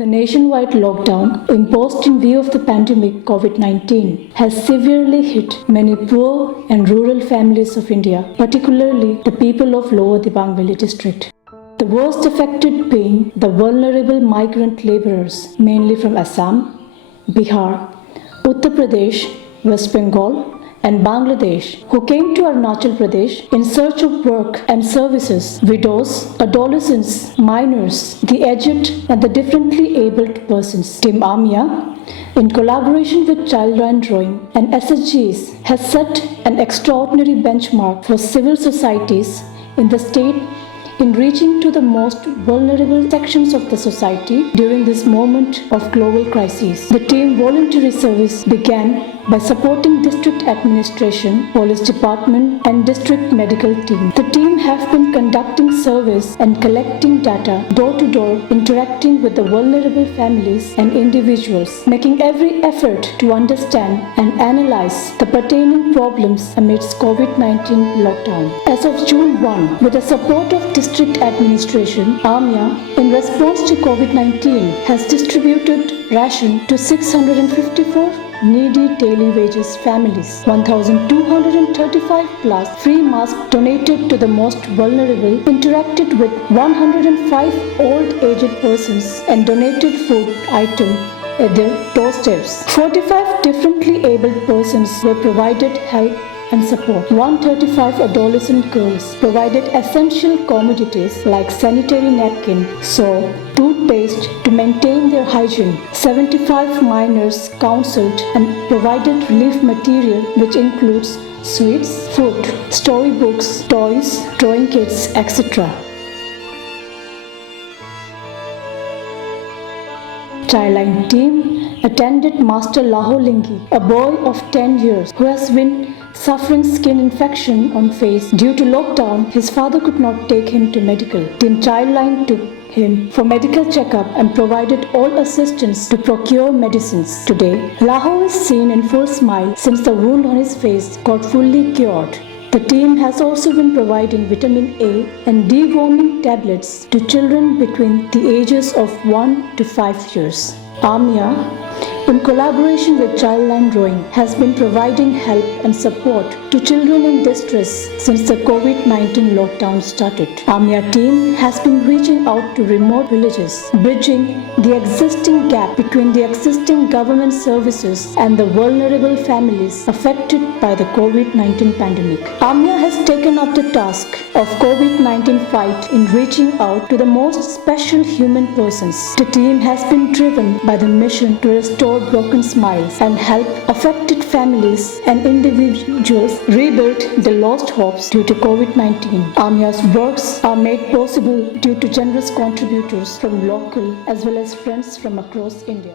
The nationwide lockdown imposed in view of the pandemic COVID-19 has severely hit many poor and rural families of India, particularly the people of Lower Dibang Valley district. The worst affected being the vulnerable migrant laborers, mainly from Assam, Bihar, Uttar Pradesh, West Bengal, and Bangladesh, who came to Arunachal Pradesh in search of work and services, widows, adolescents, minors, the aged, and the differently abled persons. Team AMIA, in collaboration with Childline Drawing and SSGs, has set an extraordinary benchmark for civil societies in the state in reaching to the most vulnerable sections of the society during this moment of global crisis. The team voluntary service began by supporting district administration, police department, and district medical team. The team have been conducting surveys and collecting data door to door, interacting with the vulnerable families and individuals, making every effort to understand and analyze the pertaining problems amidst COVID-19 lockdown. As of June 1, with the support of district administration, AMIA, in response to COVID-19, has distributed ration to 654 needy daily wages families. 1,235 plus free masks donated to the most vulnerable, interacted with 105 old aged persons and donated food items at their doorsteps. 45 differently abled persons were provided help and support. 135 adolescent girls provided essential commodities like sanitary napkin, soap, toothpaste to maintain their hygiene. 75 minors counseled and provided relief material which includes sweets, food, storybooks, toys, drawing kits, etc. Childline team attended Master Laholingi, a boy of 10 years who has been suffering skin infection on face. Due to lockdown, his father could not take him to medical. Team Childline took him for medical checkup and provided all assistance to procure medicines. Today, Laho is seen in full smile since the wound on his face got fully cured. The team has also been providing vitamin A and deworming tablets to children between the ages of 1 to 5 years. AMIA, in collaboration with Childline Drawing, has been providing help and support to children in distress since the COVID-19 lockdown started. AMIA team has been reaching out to remote villages, bridging the existing gap between the existing government services and the vulnerable families affected by the COVID-19 pandemic. AMIA has taken up the task of COVID-19 fight in reaching out to the most special human persons. The team has been driven by the mission to restore broken smiles and help affected families and individuals rebuild the lost hopes due to COVID-19. AMIA's works are made possible due to generous contributors from local as well as friends from across India.